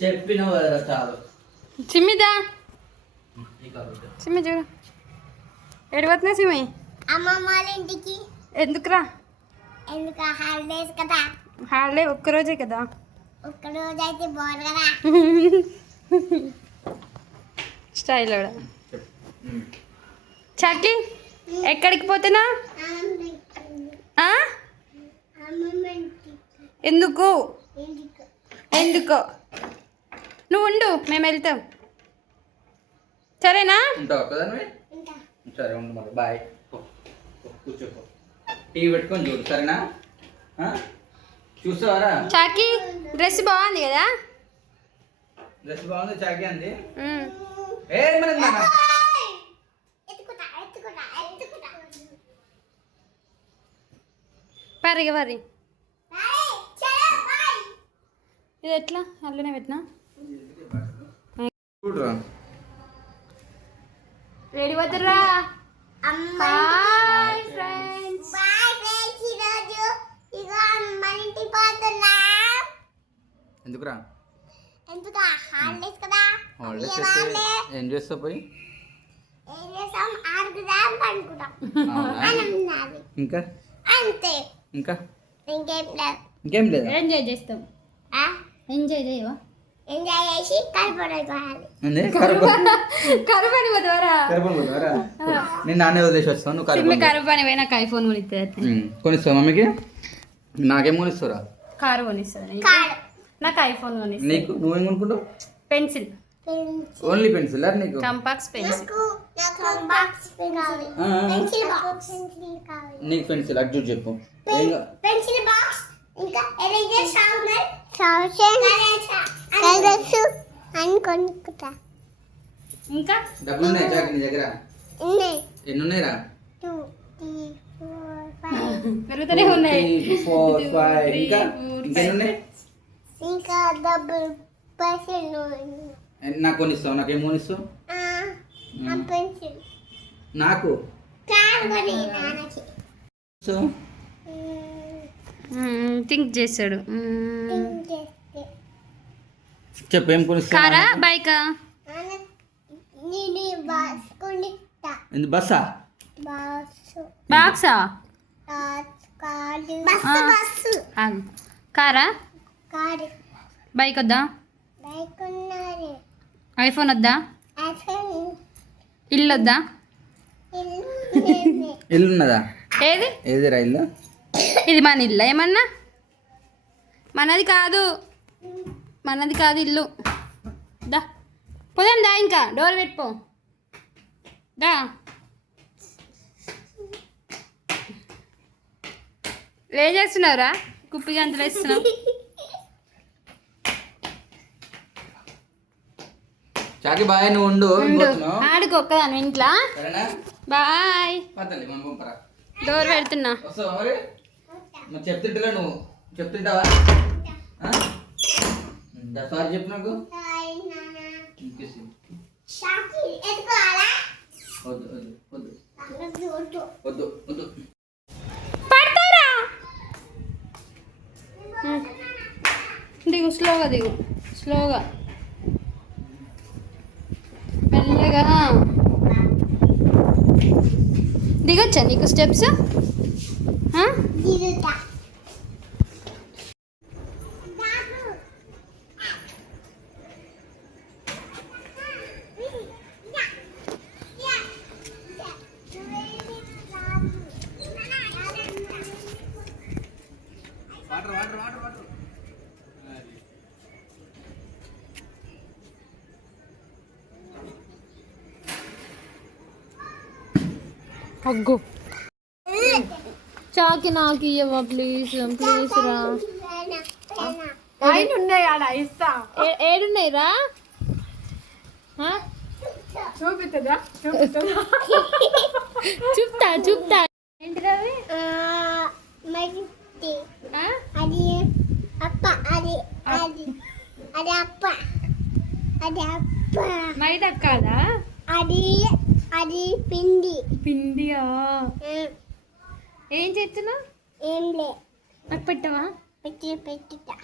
చెప్పినావు కదరా చాలు. సిమ్మిదా సిమ్మి చూడు ఎడవతున్నా సిమ్మి అమ్మమ్మ వాళ్ళ ఇంటికి. ఎందుకురా? ఎందుకు హాలిడేస్ కదా. హాలిడే ఒక్కరోజే కదా. ఒక్కరోజు అయితే బాగుంది కదా. స్టైల్ చాకి ఎక్కడికి పోతున్నా? ఎందుకు ఎందుకో నువ్వు ఉండు, మేము వెళ్తాం. సరేనా? సరే ఉండు మరి. బాయ్. కూర్చోపో. టీవీ పెట్టుకొని చూడు సరేనా? చూస్తావారా? చాకి డ్రెస్ బాగుంది కదా. డ్రెస్ బాగుంది చాకి అంది. ఏ మనకి పర్రిగా పర్రి ఇది ఎట్లా అట్లనే పెట్టినా. చూడరా రెడీ అవుతుర్రా? Hi friends. ఈరోజు ఇగో అమ్మ ఇంటికి పోతున్నాం. ఎందుకురా? ఎందుకా హాలిడేస్ కదా. హాలిడేస్ ఏం చేస్తావు పోయి? ఏం చేస్తాం? ఆడుకుందాం పడుకుంటాం. ఇంకా అంతే. ఇంకా ఇంకేం లేదు. ఎంజాయ్ చేస్తాం. ఎంజాయ్ చేయవా? ఎంజాయ్ చేసి కలుపుకోవాలి. కరుపని పోతావరా? నేను నాన్నే వదిలేసి వస్తాను. నువ్వు కరుపని పోయి నాకు ఐఫోన్ కొనిస్తుంది. కొనిస్తావు మమ్మీకి? నాకేం కొనిస్తావురా? కారు కొనిస్తుంది. నాకు ఐఫోన్ కొనిస్తుంది. నీకు నువ్వేం కొనుక్కుంటావు? పెన్సిల్. ఓన్లీ పెన్సిల్ నీకు? కంపాక్స్ పెన్సిల్. నీకు పెన్సిల్ అటు చూడు చెప్పు. పెన్సిల్ బాక్స్ ఇంకా ఎరేజర్ షార్ప్నర్ కలర్స్ అని కొనుక్కుంటా. ఇంకా డబ్బులు ఉన్నాయి చాకి నీ దగ్గర? ఎన్ని ఉన్నాయిరా? 2 3 4 5 పెరుగుతూనే ఉన్నాయి. 4 5 ఇంకా ఇంకెన్ని ఉన్నాయి? ఇంకా డబ్బులు పైసలు నాకు కొనిస్తావు? నాకేం కొనిస్తావు? పెన్సిల్ నాకు కార్ కొని నాన్నకి. సో థింక్ చేశాడు. చెప్పు ఏం కొనిస్తావు? కారా బైకా? నేను బస్ కొనిస్తా. బస్సా? బాక్సా? బస్సు కారా? కారు. బైక్ వద్దా? బైక్ ఉన్నది. ఐఫోన్ వద్దా? ఐఫోన్. ఇల్లు వద్దా? ఇల్లు ఉన్నదా? ఏది ఏదిరా ఇల్లు? ఇది మన ఇల్లు ఏమన్నా? మనది కాదు, మనది కాదు ఇల్లు. దా పోదాం దా. ఇంకా డోర్ పెట్టుకో దా. ఏం చేస్తున్నావురా? కుప్పి గంతులు వేస్తున్నావు. చాకి బాయ్. నువ్వు ఉండు. ఆడుకో ఒక్కదాని ఇంట్లో. బాయ్. డోర్ పెడుతున్నా. చెప్తుంటా నువ్వు చెప్తుంటావా? సారీ చెప్పు నాకు. వద్దు. దిగు స్లోగా, దిగు స్లోగా మెల్లగా. దిగొచ్చా నీకు స్టెప్స్? అగ్గో చాకి నాకు ఇవ్వవా ప్లీజ్ ప్లీజ్ రా. ఉన్నాయి ఆడ ఇస్తా. ఏడున్నాయి రా? చూపిస్తుందా? చూపుతా. ఏంటిది అవి? అది అప్ప. అది అప్ప. అది అప్ప. మైదా కాదా? అది పిండి. పిండియా? ఏం చేస్తున్నా? ఏం లే. నాకు పెట్టవా? పెట్టుతా.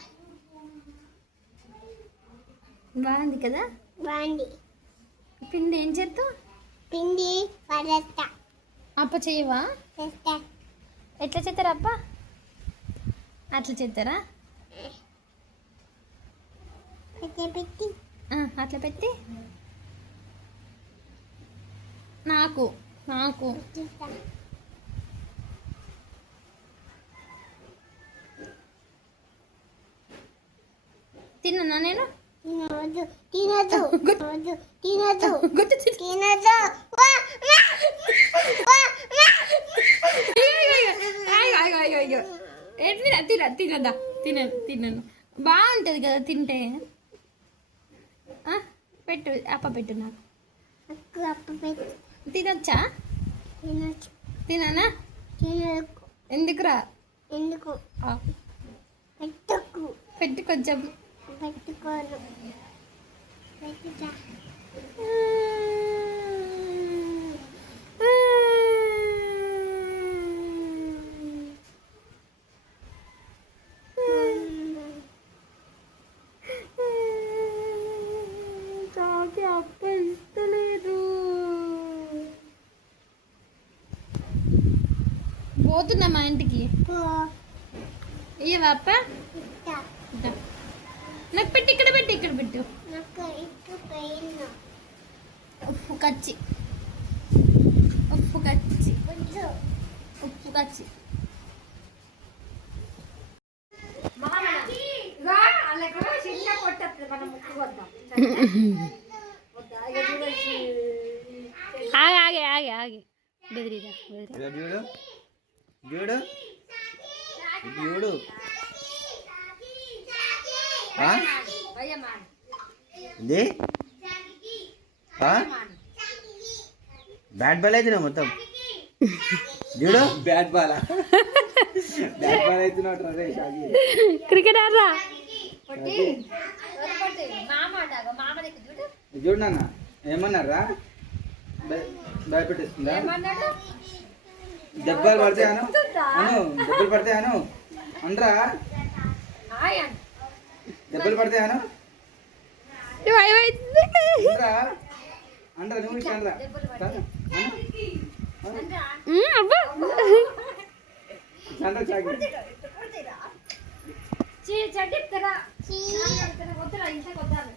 బాగుంది కదా. బాండి పిండి ఏం చేస్తావు? పిండి పడతా అప్ప చేయవా? చేస్తా ఎట్లా చేస్తారా అప్ప? అట్లా చేస్తారా? పెట్టి అట్లా పెట్టి నాకు నాకు చూస్తా తిన్నా నేను. తినదు తినదు తినదు తినదు గుర్తు తినదు వా, వా, వా, వా. తినదా తినను బాగుంటుంది కదా తింటే. పెట్టు అప్ప పెట్టు నాకు. అక్కు అప్పు పెట్టి తినొచ్చా? తినచ్చు తిననా? తినకు ఎందుకురా? ఎందుకు పెట్టుకు పెట్టి కొంచెం. పెట్టుకోను పెట్టుతా కాకి అప్ప ఇస్తలేదు. పోతున్నా మా ఇంటికి. పో ఇయ్యవా అప్ప? ఇస్తా ఇద్దా. నాకు పెట్టి ఇక్కడ పెట్టి ఇక్కడ పెట్టు. నాకు ఇక్కు పోయిన ఉప్పు కచ్చి ఉప్పు కచ్చి వద్దు ఉప్పు కచ్చి. ఆగే ఆగే ఆగే ఆగే బెదిరిదా బెదిరి. చూడు చూడు చూడు ఇది బ్యాట్ బాల్ అయితే మొత్తం చూడు బ్యాట్ బాల్ బ్యాట్ బాల్ అయితే క్రికెట్ ఆడరా? చూడు నాన్న ఏమన్నారా భయపెట్టిస్తుందా? దెబ్బలు పడతాయను అను దెబ్బలు పడతాయను అనరా దెబ్బలు పడతాయను అనరా అనరా నువ్వు ఇట్లా అనరా అనరా చాకి చెడ్డి వద్దురా ఇంట్లోకి వద్దాను.